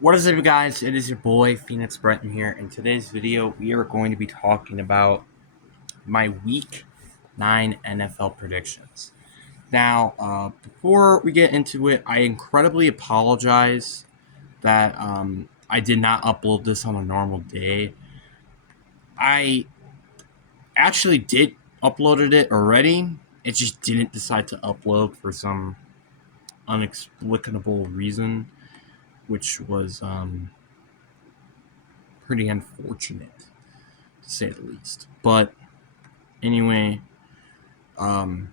What is up, guys? It is your boy Phoenix Breton here. In today's video, we are going to be talking about my Week 9 NFL predictions. Now, before we get into it, I incredibly apologize that I did not upload this on a normal day. I actually did uploaded it already. It just didn't decide to upload for some inexplicable reason, which was pretty unfortunate, to say the least. But anyway, that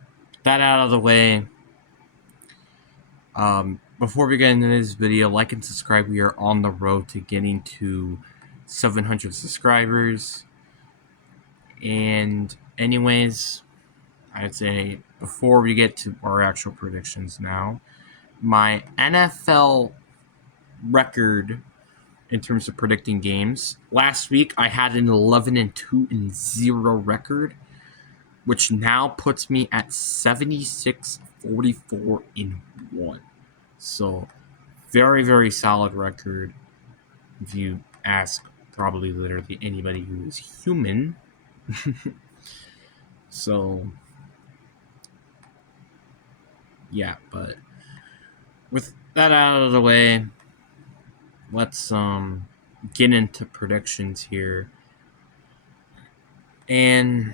out of the way. Before we get into this video, like and subscribe. We are on the road to getting to 700 subscribers. And anyways, I'd say before we get to our actual predictions now, my NFL record in terms of predicting games. Last week I had an 11-2-0 record, which now puts me at 76-44-1. So, very, very solid record. If you ask probably literally anybody who is human. So, yeah, but with that out of the way, let's get into predictions here. And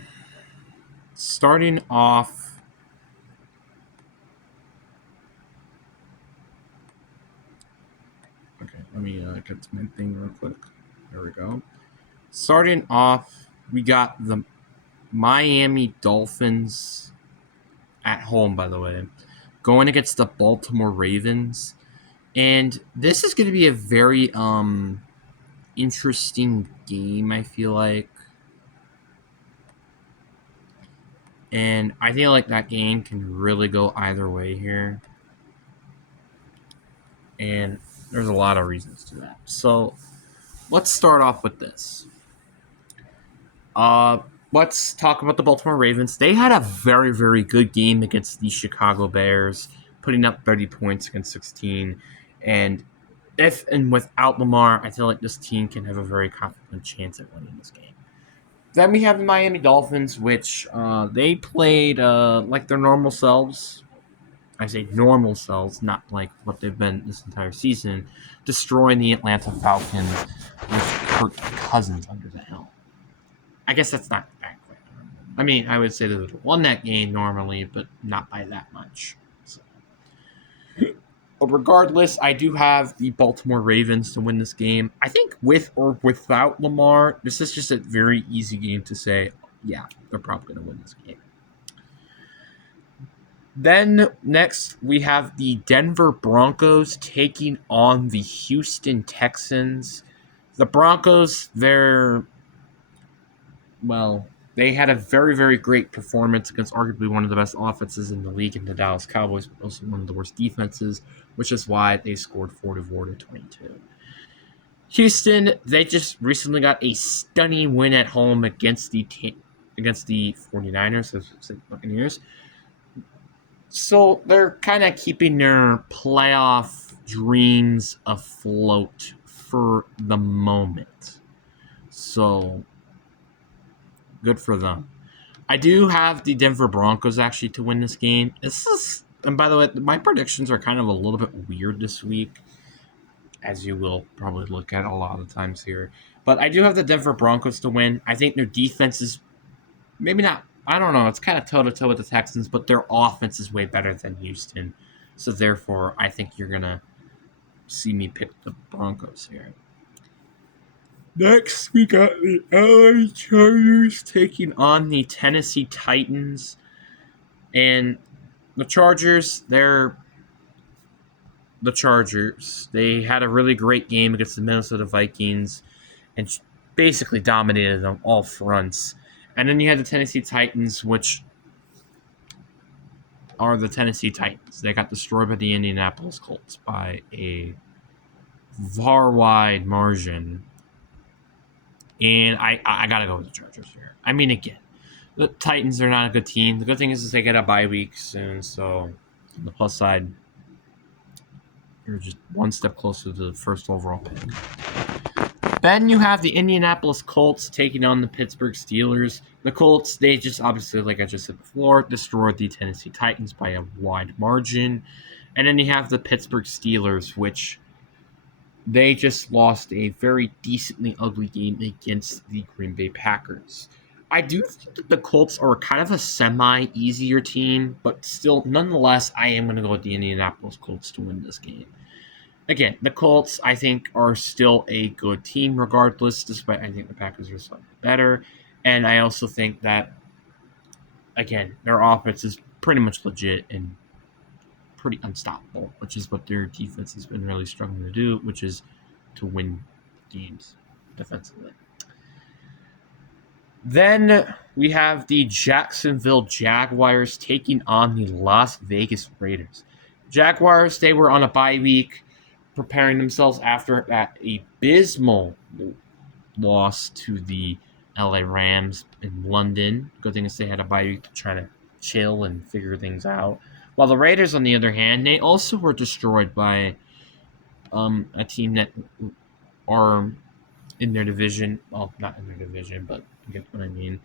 starting off, okay, let me get to my thing real quick. There we go. Starting off, we got the Miami Dolphins at home, by the way, going against the Baltimore Ravens. And this is going to be a very interesting game, I feel like. And I feel like that game can really go either way here. And there's a lot of reasons to that. So let's start off with this. Let's talk about the Baltimore Ravens. They had a very, very good game against the Chicago Bears, putting up 30 points against 16. And if and without Lamar, I feel like this team can have a very confident chance at winning this game. Then we have the Miami Dolphins, which they played like their normal selves. I say normal selves, not like what they've been this entire season, destroying the Atlanta Falcons with Kirk Cousins under the helm. I guess that's not accurate. I mean, I would say they would have won that game normally, but not by that much. So. But regardless, I do have the Baltimore Ravens to win this game. I think with or without Lamar, this is just a very easy game to say, yeah, they're probably going to win this game. Then next, we have the Denver Broncos taking on the Houston Texans. The Broncos, they had a very, very great performance against arguably one of the best offenses in the league in the Dallas Cowboys, but also one of the worst defenses, which is why they scored 44-22. Houston, they just recently got a stunning win at home against the 49ers, the Buccaneers. So they're kind of keeping their playoff dreams afloat for the moment. So good for them. I do have the Denver Broncos actually to win this game. And by the way, my predictions are kind of a little bit weird this week, as you will probably look at a lot of times here. But I do have the Denver Broncos to win. I think their defense is maybe not. I don't know. It's kind of toe to toe with the Texans, but their offense is way better than Houston. So therefore, I think you're gonna see me pick the Broncos here. Next, we got the LA Chargers taking on the Tennessee Titans. And the Chargers, they're the Chargers. They had a really great game against the Minnesota Vikings and basically dominated on all fronts. And then you had the Tennessee Titans, which are the Tennessee Titans. They got destroyed by the Indianapolis Colts by a far wide margin. And I got to go with the Chargers here. I mean, again, the Titans are not a good team. The good thing is they get a bye week soon. So on the plus side, You're just one step closer to the first overall pick. Then you have the Indianapolis Colts taking on the Pittsburgh Steelers. The Colts, they just obviously, like I just said before, destroyed the Tennessee Titans by a wide margin. And then you have the Pittsburgh Steelers, which they just lost a very decently ugly game against the Green Bay Packers. I do think that the Colts are kind of a semi-easier team, but still, nonetheless, I am going to go with the Indianapolis Colts to win this game. Again, the Colts, I think, are still a good team regardless, despite I think the Packers are slightly better. And I also think that, again, their offense is pretty much legit and pretty unstoppable, which is what their defense has been really struggling to do, which is to win games defensively. Then we have the Jacksonville Jaguars taking on the Las Vegas Raiders. Jaguars, they were on a bye week, preparing themselves after that abysmal loss to the LA Rams in London. Good thing is they had a bye week to try to chill and figure things out. While the Raiders, on the other hand, they also were destroyed by a team that are in their division. Well, not in their division, but you get what I mean.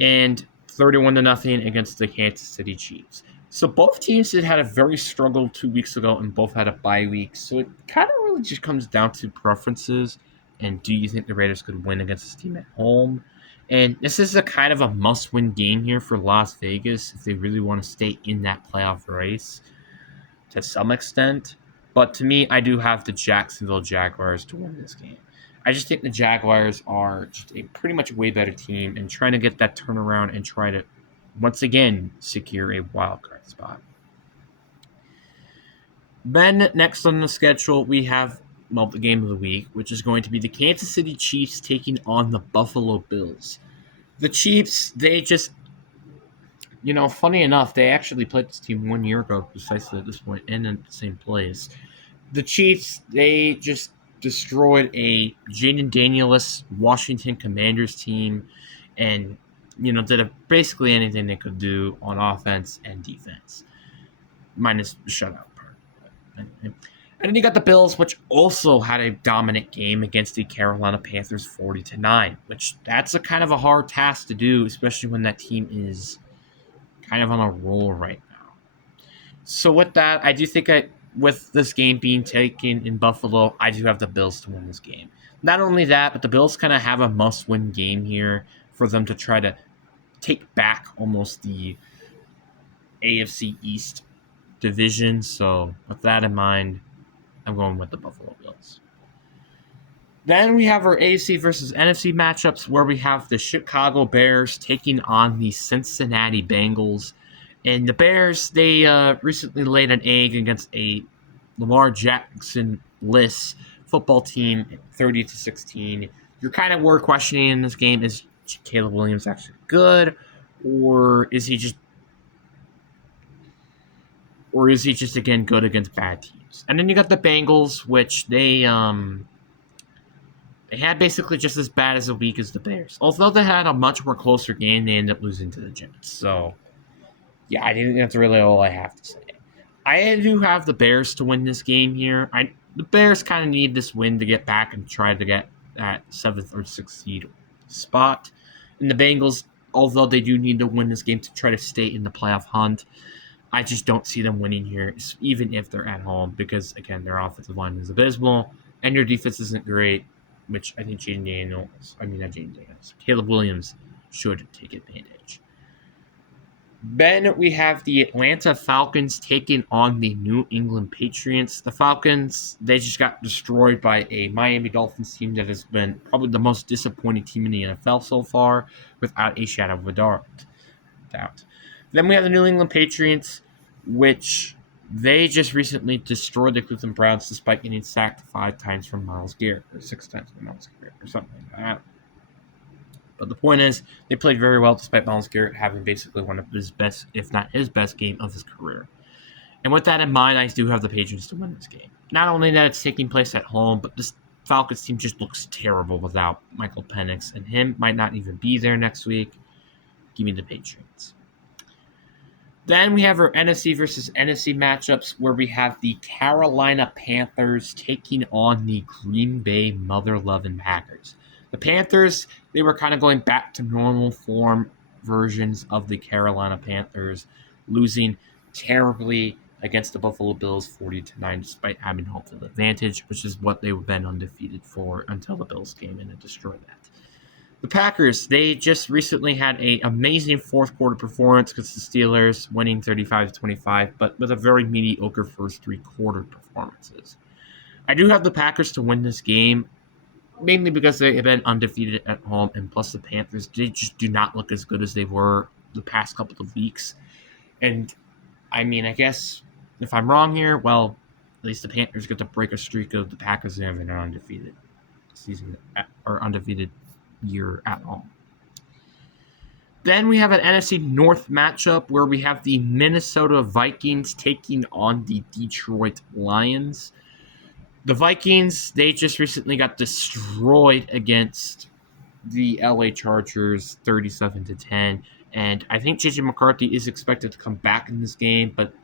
And 31-0 against the Kansas City Chiefs. So both teams had a very struggle 2 weeks ago, and both had a bye week. So it kind of really just comes down to preferences. And do you think the Raiders could win against this team at home? And this is a kind of a must-win game here for Las Vegas if they really want to stay in that playoff race to some extent. But to me, I do have the Jacksonville Jaguars to win this game. I just think the Jaguars are just a pretty much way better team and trying to get that turnaround and try to, once again, secure a wild card spot. Then next on the schedule, we have the game of the week, which is going to be the Kansas City Chiefs taking on the Buffalo Bills. The Chiefs, they just, funny enough, they actually played this team 1 year ago, precisely at this point, and in the same place. The Chiefs, they just destroyed a Jaden Daniels Washington Commanders team and, did basically anything they could do on offense and defense, minus the shutout part. And then you got the Bills, which also had a dominant game against the Carolina Panthers 40-9, which that's a kind of a hard task to do, especially when that team is kind of on a roll right now. So with that, I do think with this game being taken in Buffalo, I do have the Bills to win this game. Not only that, but the Bills kind of have a must-win game here for them to try to take back almost the AFC East division. So with that in mind, I'm going with the Buffalo Bills. Then we have our AFC versus NFC matchups where we have the Chicago Bears taking on the Cincinnati Bengals. And the Bears, they recently laid an egg against a Lamar Jackson-less football team, 30-16. You're kind of were questioning in this game, is Caleb Williams actually good, or is he just again good against bad teams? And then you got the Bengals, which they had basically just as bad as a week as the Bears. Although they had a much more closer game, they ended up losing to the Jets. So yeah, I think that's really all I have to say. I do have the Bears to win this game here. The Bears kind of need this win to get back and try to get that 7th or 6th seed spot. And the Bengals, although they do need to win this game to try to stay in the playoff hunt, I just don't see them winning here, even if they're at home, because, again, their offensive line is abysmal, and their defense isn't great, which I think Caleb Williams should take advantage. Then we have the Atlanta Falcons taking on the New England Patriots. The Falcons, they just got destroyed by a Miami Dolphins team that has been probably the most disappointing team in the NFL so far, without a shadow of a doubt. Then we have the New England Patriots, which they just recently destroyed the Cleveland Browns despite getting sacked 5 times from Myles Garrett, or 6 times from Myles Garrett, or something like that. But the point is, they played very well despite Myles Garrett having basically one of his best, if not his best game of his career. And with that in mind, I do have the Patriots to win this game. Not only that it's taking place at home, but this Falcons team just looks terrible without Michael Penix, and him might not even be there next week. Give me the Patriots. Then we have our NFC versus NFC matchups where we have the Carolina Panthers taking on the Green Bay Mother-Loving Packers. The Panthers, they were kind of going back to normal form versions of the Carolina Panthers, losing terribly against the Buffalo Bills 40-9 despite having home field advantage, which is what they've been undefeated for until the Bills came in and destroyed that. The Packers, they just recently had an amazing fourth quarter performance against the Steelers, winning 35-25, but with a very mediocre first three-quarter performances. I do have the Packers to win this game, mainly because they have been undefeated at home, and plus the Panthers, they just do not look as good as they were the past couple of weeks. And, I mean, I guess if I'm wrong here, well, at least the Panthers get to break a streak of the Packers having an undefeated season, or undefeated year at home. Then we have an NFC North matchup where we have the Minnesota Vikings taking on the Detroit Lions. The Vikings, they just recently got destroyed against the LA Chargers 37-10, and I think JJ McCarthy is expected to come back in this game, but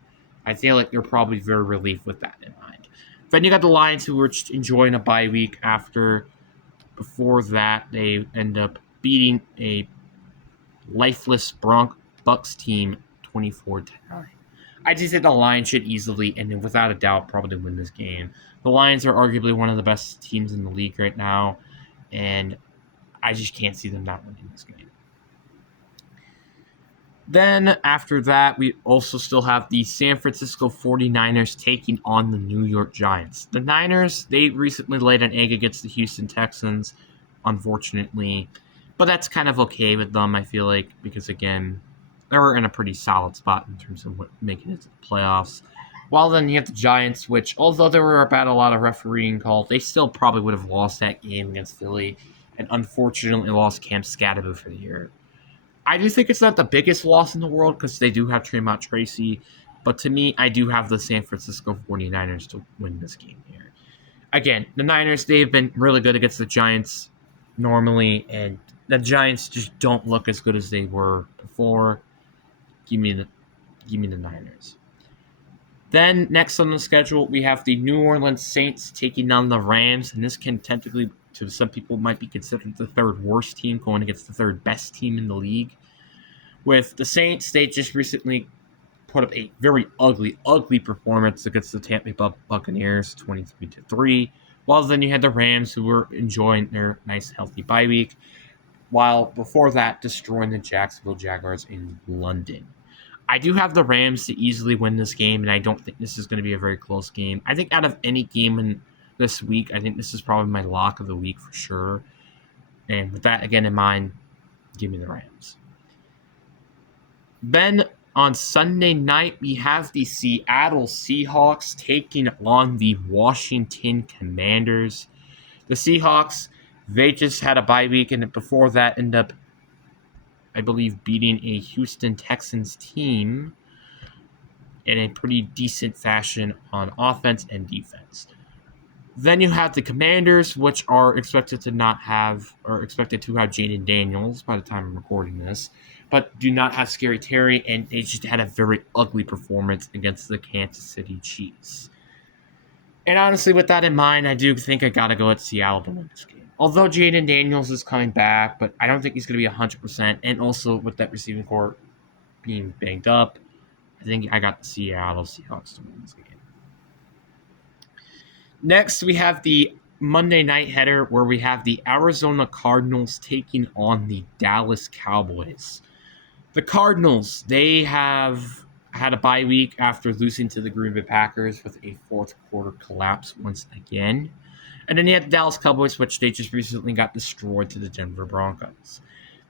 I feel like they're probably very relieved with that in mind. Then you got the Lions, who were just enjoying a bye week after. Before that, they end up beating a lifeless Bucks team 24-9. I just think the Lions should easily and without a doubt probably win this game. The Lions are arguably one of the best teams in the league right now, and I just can't see them not winning this game. Then after that, we also still have the San Francisco 49ers taking on the New York Giants. The Niners, they recently laid an egg against the Houston Texans, unfortunately. But that's kind of okay with them, I feel like, because, again, they're in a pretty solid spot in terms of making it to the playoffs. While then you have the Giants, which, although they were about a lot of refereeing calls, they still probably would have lost that game against Philly and unfortunately lost Cam Skattebo for the year. I do think it's not the biggest loss in the world because they do have Tremont Tracy, but to me, I do have the San Francisco 49ers to win this game here. Again, the Niners, they've been really good against the Giants normally, and the Giants just don't look as good as they were before. Give me the Niners. Then, next on the schedule, we have the New Orleans Saints taking on the Rams, and this can technically, to some people, might be considered the third worst team going against the third best team in the league. With the Saints, they just recently put up a very ugly performance against the Tampa Bay Buccaneers, 23-3. While then you had the Rams, who were enjoying their nice, healthy bye week, while before that, destroying the Jacksonville Jaguars in London. I do have the Rams to easily win this game, and I don't think this is going to be a very close game. I think out of any game in this week, I think this is probably my lock of the week for sure. And with that again in mind, give me the Rams. Then on Sunday night, we have the Seattle Seahawks taking on the Washington Commanders. The Seahawks, they just had a bye week, and before that ended up, I believe, beating a Houston Texans team in a pretty decent fashion on offense and defense. Then you have the Commanders, which are expected to have Jaden Daniels by the time I'm recording this, but do not have Scary Terry, and they just had a very ugly performance against the Kansas City Chiefs. And honestly, with that in mind, I do think I gotta go at Seattle to win this game. Although Jaden Daniels is coming back, but I don't think he's going to be 100%, and also with that receiving corps being banged up, I think I got the Seattle Seahawks to win this game. Next, we have the Monday night header where we have the Arizona Cardinals taking on the Dallas Cowboys. The Cardinals, they have had a bye week after losing to the Green Bay Packers with a fourth quarter collapse once again. And then you had the Dallas Cowboys, which they just recently got destroyed to the Denver Broncos.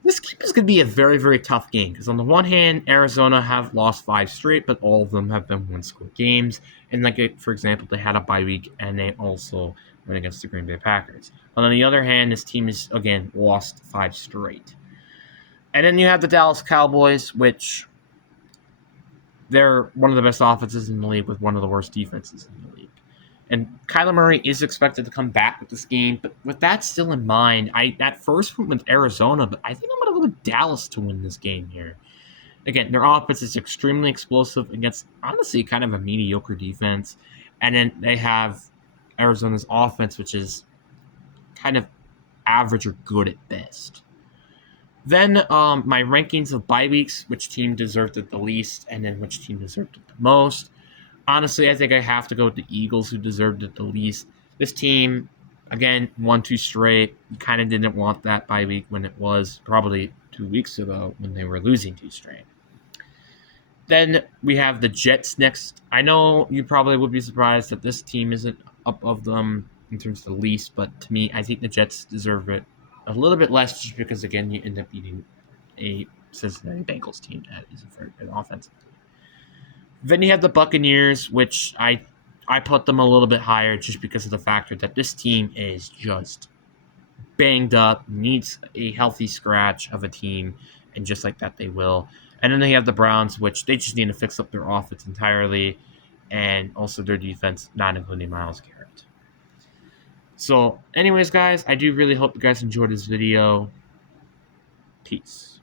This game is going to be a very, very tough game because on the one hand, Arizona have lost 5 straight, but all of them have been one-score games. And for example, they had a bye week and they also went against the Green Bay Packers. But on the other hand, this team has, again, lost 5 straight. And then you have the Dallas Cowboys, which they're one of the best offenses in the league with one of the worst defenses in the league. And Kyler Murray is expected to come back with this game, but with that still in mind, I at first went with Arizona, but I think I'm going to go with Dallas to win this game here. Again, their offense is extremely explosive against, honestly, kind of a mediocre defense. And then they have Arizona's offense, which is kind of average or good at best. Then my rankings of bye weeks, which team deserved it the least, and then which team deserved it the most. Honestly, I think I have to go with the Eagles, who deserved it the least. This team, again, won 2 straight. You kind of didn't want that bye week when it was probably 2 weeks ago when they were losing 2 straight. Then we have the Jets next. I know you probably would be surprised that this team isn't up of them in terms of the least, but to me, I think the Jets deserve it a little bit less just because, again, you end up beating a Cincinnati Bengals team that is a very good offensive team. Then you have the Buccaneers, which I put them a little bit higher just because of the factor that this team is just banged up, needs a healthy scratch of a team, and just like that, they will. And then they have the Browns, which they just need to fix up their offense entirely, and also their defense, not including Myles Garrett. So, anyways, guys, I do really hope you guys enjoyed this video. Peace.